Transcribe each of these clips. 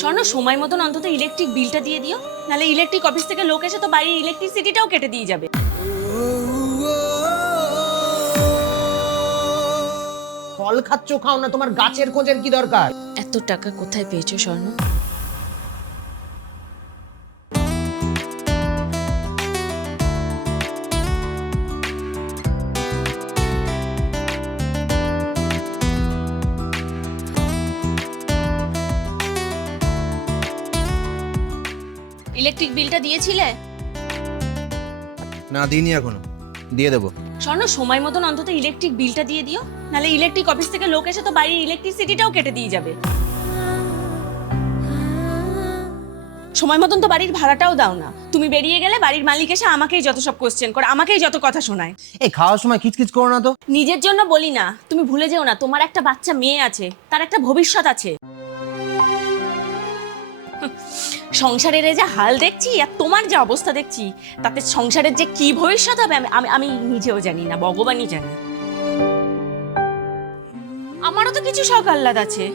স্বর্ণ সময় মতন অন্তত ইলেকট্রিক বিলটা দিয়ে দিও নাহলে ইলেকট্রিক অফিস থেকে লোক এসে তো বাড়ির ইলেকট্রিসিটিটাও কেটে দিয়ে যাবে। ফল খাচ্ছ খাও না তোমার গাছের খোঁজের কি দরকার? এত টাকা কোথায় পেয়েছ স্বর্ণ? ইলেকট্রিক বিলটা দিয়েছিলে? না দিইনি এখনও। দিয়ে দেবো। স্বর্ণ সময় মতন অন্তত ইলেকট্রিক বিলটা দিয়ে দিও। নাহলে ইলেকট্রিক অফিস থেকে লোক এসে তো বাড়ির ইলেকট্রিসিটিটাও কেটে দিয়ে যাবে। সময় মতন তো বাড়ির ভাড়াটাও দাও না। তুমি বেরিয়ে গেলে বাড়ির মালিক এসে আমাকেই যত সব কোশ্চেন করে আমাকেই যত কথা শোনায়। এই খাওয়ার সময় কিচকিচ করো না তো। নিজের জন্য বলি না তুমি ভুলে যেও না তোমার একটা বাচ্চা মেয়ে আছে তার একটা ভবিষ্যৎ আছে। সংসারের এই যে হাল দেখছি আর তোমার যে অবস্থা দেখছি তাতে সংসারের যে কি ভবিষ্যৎ হবে আমি আমি- নিজেও জানি না ভগবানই জানি। আমারও তো কিছু শখ আহ্লাদ আছে।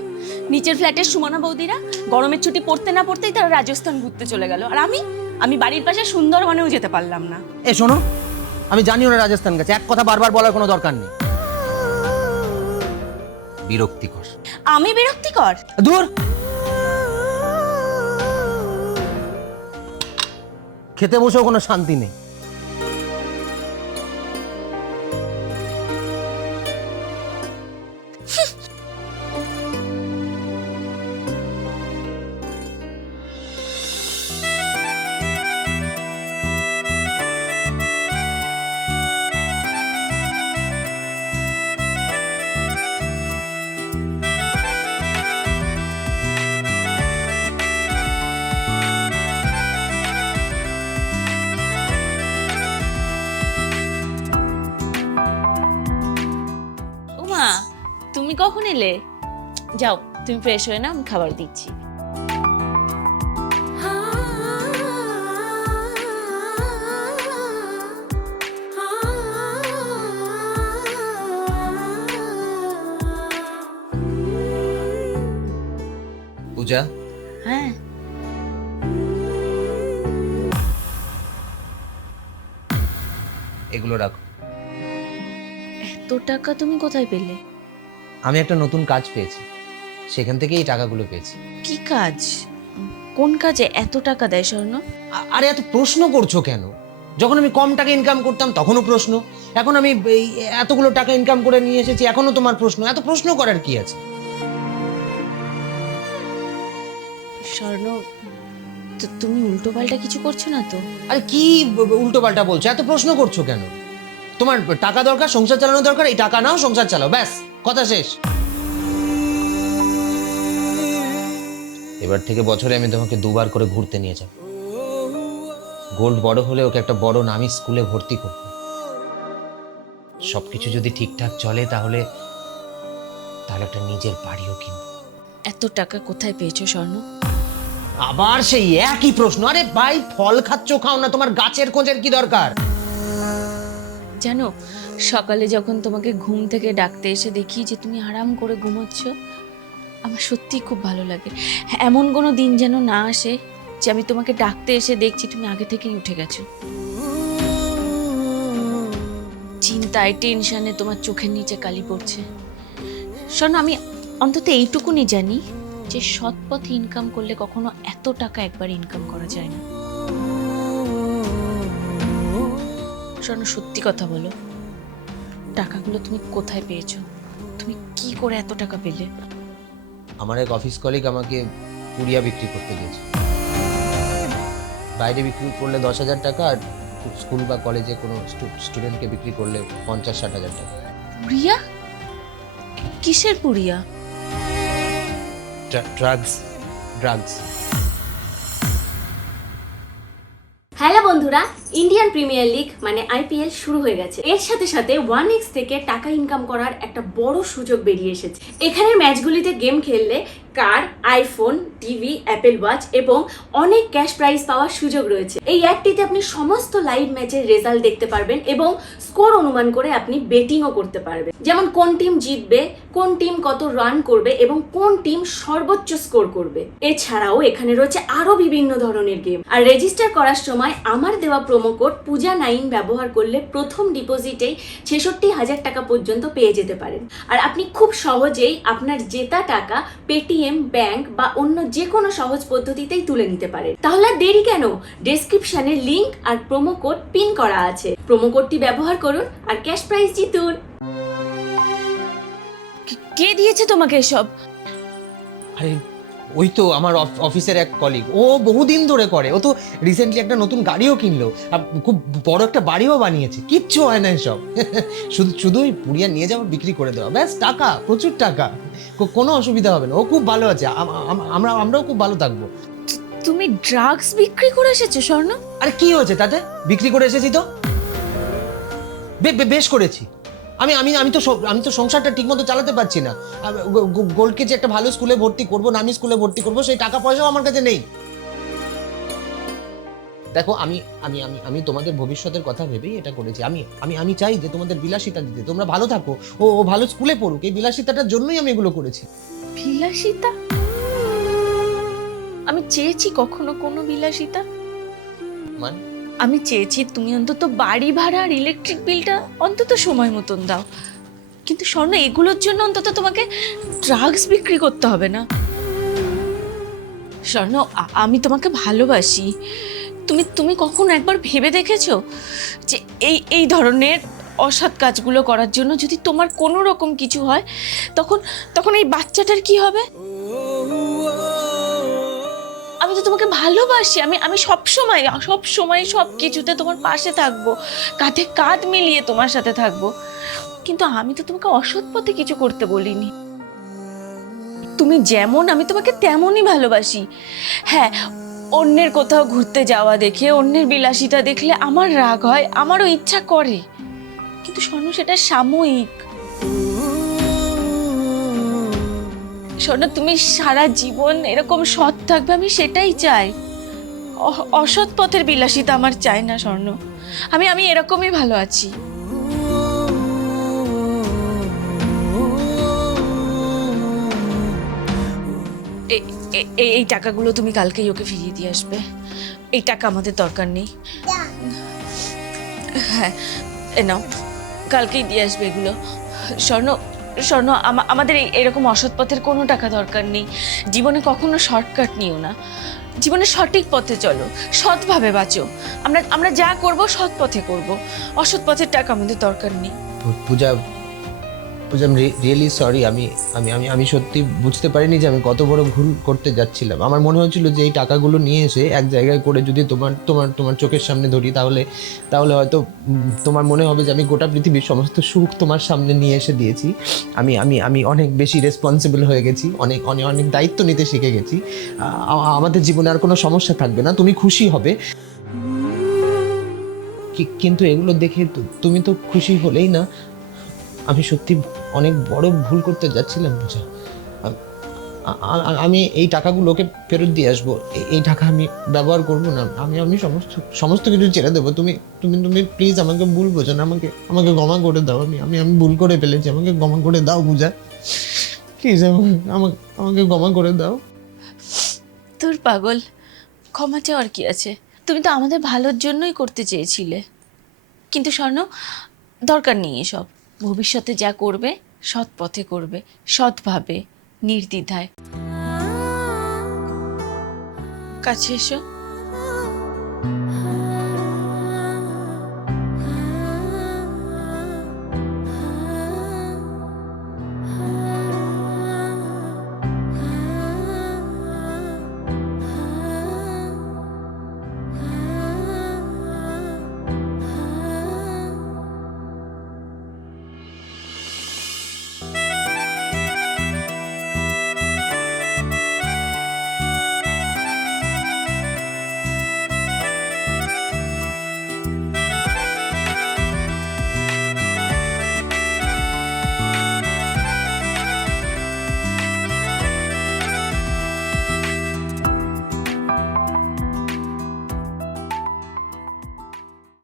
নিচের ফ্ল্যাটের সুমনা বৌদিরা গরমের ছুটি পড়তে না পড়তেই তারা রাজস্থান ঘুরতে চলে গেল। আর আমি আমি বাড়ির পাশে সুন্দরবনেও যেতে পারলাম না। এ শোনো আমি জানি ওরা রাজস্থান গেছে। এক কথা বারবার বলার কোনো দরকার নেই। বিরক্তিকর। আমি বিরক্তিকর? দূর খেতে বসেও কোনো শান্তি নেই। তুমি কখন এলে? যাও তুমি ফ্রেশ হয়ে না আমি খাবার দিচ্ছি। পূজা? হ্যাঁ। এগুলো রাখো। এত টাকা তুমি কোথায় পেলে? আমি একটা নতুন কাজ পেয়েছি। সেখান থেকে এই টাকাগুলো পেয়েছি। কি কাজ? কোন কাজে এত টাকা দেয় স্বর্ণ? আ- আরে এত প্রশ্ন করছ কেন? যখন আমি কম টাকা ইনকাম করতাম তখনও প্রশ্ন। এখন আমি এই এতগুলো টাকা ইনকাম করে নিয়ে এসেছি এখনও তোমার প্রশ্ন। এত প্রশ্ন করার কি আছে? স্বর্ণ তো তুমি উল্টো পাল্টা কিছু করছ না তো? আরে কি উল্টো পাল্টা বলছো? এত প্রশ্ন করছ কেন? তোমার টাকা দরকার সংসার চালানো দরকার এই টাকা নাও সংসার চালাও ব্যাস। কথা শেষ। এবার থেকে বছরে আমি তোমাকে দুবার করে ঘুরতে নিয়ে যাব। গোল্ড বড় হলে ওকে একটা বড় নামি স্কুলে ভর্তি করব। সবকিছু যদি ঠিকঠাক চলে তাহলে তাহলে একটা নিজের বাড়িও কিনবো। এত টাকা কোথায় পেয়েছ স্বর্ণ? আবার সেই একই প্রশ্ন। আরে ভাই ফল খাচ্ছ খাও না তোমার গাছের খোঁজের কি দরকার? জানো সকালে যখন তোমাকে ঘুম থেকে ডাকতে এসে দেখি যে তুমি আরাম করে ঘুমোচ্ছ, আমার সত্যিই খুব ভালো লাগে। এমন কোনো দিন যেন না আসে যে আমি তোমাকে ডাকতে এসে দেখছি তুমি আগে থেকেই উঠে গেছো। চিন্তায়, টেনশনে তোমার চোখের নিচে কালি পড়ছে। শোনো, আমি অন্তত এইটুকুনি জানি যে সৎ পথে ইনকাম করলে কখনো এত টাকা একবার ইনকাম করা যায় না। শোনো, সত্যি কথা বলো। টাকাগুলো তুমি কোথায় পেয়েছ? তুমি কি করে এত টাকা পেলে? আমার এক অফিস কলিগ আমাকে পুরিয়া বিক্রি করতে দিয়েছে। বাইরে বিক্রি করলে দশ হাজার টাকা আর স্কুল বা কলেজে কোনো স্টুডেন্টকে বিক্রি করলে পঞ্চাশ ষাট হাজার টাকা। পুরিয়া কিসের পুরিয়া ড্রাগস ড্রাগস হ্যালো হ্যাঁ বন্ধুরা ইন্ডিয়ান প্রিমিয়ার লিগ মানে আইপিএল শুরু হয়ে গেছে। এর সাথে সাথে ওয়ান এক্স থেকে টাকা ইনকাম করার একটা বড় সুযোগ বেরিয়ে এসেছে। এখানের ম্যাচগুলিতে গেম খেললে car iPhone TV Apple Watch এবং অনেক ক্যাশ প্রাইজ পাওয়ার সুযোগ রয়েছে। এই অ্যাপটিতে আপনি সমস্ত লাইভ ম্যাচের রেজাল্ট দেখতে পারবেন এবং স্কোর অনুমান করে আপনি বেটিংও করতে পারবেন। যেমন কোন টিম জিতবে, কোন টিম কত রান করবে এবং কোন টিম সর্বোচ্চ স্কোর করবে। এছাড়াও এখানে রয়েছে আরও বিভিন্ন ধরনের গেম আর রেজিস্টার করার সময় আমার দেওয়া প্রোমো কোড পূজা নাইন ব্যবহার করলে প্রথম ডিপোজিটেই ছেষট্টি হাজার টাকা পর্যন্ত পেয়ে যেতে পারেন। আর আপনি খুব সহজেই আপনার জেতা টাকা পেটিএম ব্যাংক বা অন্য যে কোনো সহজ পদ্ধতিতেই তুলে নিতে পারেন। তাহলে দেরি কেন? ডেসক্রিপশনে লিংক আর প্রোমো কোড পিন করা আছে। প্রোমো কোডটি ব্যবহার করুন আর ক্যাশ প্রাইজ জিতুন। কে- কে দিয়েছে তোমাকে এসব? আরে ওই তো আমার অফ- অফিসের এক কলিগ ও বহুদিন ধরে করে। ও তো রিসেন্টলি একটা নতুন গাড়িও কিনলো। আর খুব বড় একটা বাড়িও বানিয়েছে। কিচ্ছু হয় না সব শুধু শুধুই পুড়িয়া নিয়ে যাওয়া বিক্রি করে দেওয়া ব্যাস টাকা প্রচুর টাকা। কোনো অসুবিধা হবে না। ও খুব ভালো আছে। আম- আম- আমরা আমরাও খুব ভালো থাকব। তুমি ড্রাগস বিক্রি করে এসেছ স্বর্ণ? আর কি হয়েছে তাতে? বিক্রি করে এসেছি তো? বেশ করেছি। আমি আমি আমি তো আমি তো সংসারটা ঠিকমতো চালাতে পারছি না। আমি গো- গো- গোল্ডকে যে একটা ভালো স্কুলে ভর্তি করব নামি স্কুলে ভর্তি করব সেই টাকা পয়সাও আমার কাছে নেই। দেখো আমি আমি আমি আমি তোমাদের ভবিষ্যতের কথা ভেবেই এটা করেছি। আমি আমি আমি চাই যে তোমাদের বিলাসিতা দিতে। তোমরা ভালো থাকো। ও ও ভালো স্কুলে পড়ুক এই বিলাসিতাটার জন্যই আমি এগুলো করেছি। বিলাসিতা? আমি চেয়েছি কখনো কোনো বিলাসিতা? মানে? আমি চেয়েছি তুমি অন্তত বাড়ি ভাড়া আর ইলেকট্রিক বিলটা অন্তত সময় মতন দাও। কিন্তু স্বর্ণ, এগুলোর জন্য অন্তত তোমাকে ড্রাগস বিক্রি করতে হবে না। স্বর্ণ আমি তোমাকে ভালোবাসি। তুমি তুমি কখন একবার ভেবে দেখেছ যে এই এই ধরনের অসৎ কাজগুলো করার জন্য যদি তোমার কোনো রকম কিছু হয়, তখন তখন এই বাচ্চাটার কি হবে? আমি তো তোমাকে ভালোবাসি, আমি আমি সব সময় সব সময় সব কিছুতে তোমার পাশে থাকব, কাঁধে কাঁধ মিলিয়ে তোমার সাথে থাকব। কিন্তু আমি তো তোমাকে অসৎ পথে কিছু করতে বলিনি। তুমি যেমন আমি তোমাকে তেমনই ভালোবাসি। হ্যাঁ অন্যের কোথাও ঘুরতে যাওয়া দেখে, অন্যের বিলাসিতা দেখলে আমার রাগ হয়, আমারও ইচ্ছা করে। কিন্তু স্বর্ণ সেটা সাময়িক। শোনো তুমি সারা জীবন এরকম সৎ থাকবে, আমি সেটাই চাই। অসৎ পথের বিলাসিতা আমার চাই না, স্বর্ণ। আমি আমি এরকমই ভালো আছি। এই টাকাগুলো তুমি কালকেই ওকে ফিরিয়ে দিয়ে আসবে। এই টাকা আমাদের দরকার নেই। হ্যাঁ এ নাও, কালকেই দিয়ে আসবে এগুলো। স্বর্ণ স্বর্ণ, আমা- আমাদের এরকম অসৎ পথের কোনো টাকা দরকার নেই। জীবনে কখনো শর্টকাট নিও না। জীবনে সঠিক পথে চলো। সৎভাবে বাঁচো। আমরা আমরা যা করব, সৎ পথে করব। অসৎ পথের টাকা আমাদের দরকার নেই। পূজা পূজা রিয়েলি সরি আমি আমি আমি আমি সত্যি বুঝতে পারিনি যে আমি কত বড় ভুল করতে যাচ্ছিলাম। আমার মনে হচ্ছিল যে এই টাকাগুলো নিয়ে এসে এক জায়গায় করে যদি তোমার তোমার তোমার চোখের সামনে ধরি, তাহলে তাহলে হয়তো তোমার মনে হবে যে আমি গোটা পৃথিবীর সমস্ত সুখ তোমার সামনে নিয়ে এসে দিয়েছি। আমি আমি আমি অনেক বেশি রেসপন্সিবল হয়ে গেছি, অনেক অনেক অনেক দায়িত্ব নিতে শিখে গেছি। আমাদের জীবনে আর কোনো সমস্যা থাকবে না, তুমি খুশি হবে। কিন্তু এগুলো দেখে তুমি তো খুশি হলেই না, আমি সত্যি অনেক বড় ভুল করতে যাচ্ছিলাম আ- আমি এই টাকাগুলোকে ফেরত দিয়ে আসব। এই টাকা আমি ব্যবহার করব না। আমি আমি সমস্ত সমস্ত কিছু ছেড়ে দেবো। তুমি তুমি তুমি প্লিজ আমাকে ভুল বোঝো না। আমাকে আমাকে ক্ষমা করে দাও। আমি আমি আমি ভুল করে ফেলেছি। আমাকে ক্ষমা করে দাও, বুঝা। প্লিজ আমাকে আমাকে ক্ষমা করে দাও। তোর পাগল, ক্ষমা চাওয়ার কি আছে? তুমি তো আমাদের ভালোর জন্যই করতে চেয়েছিলে। কিন্তু স্বর্ণ, দরকার নেই এসব। ভবিষ্যতে যা করবে সৎ পথে করবে সৎভাবে নির্দ্বিধায়। কাছে এসো।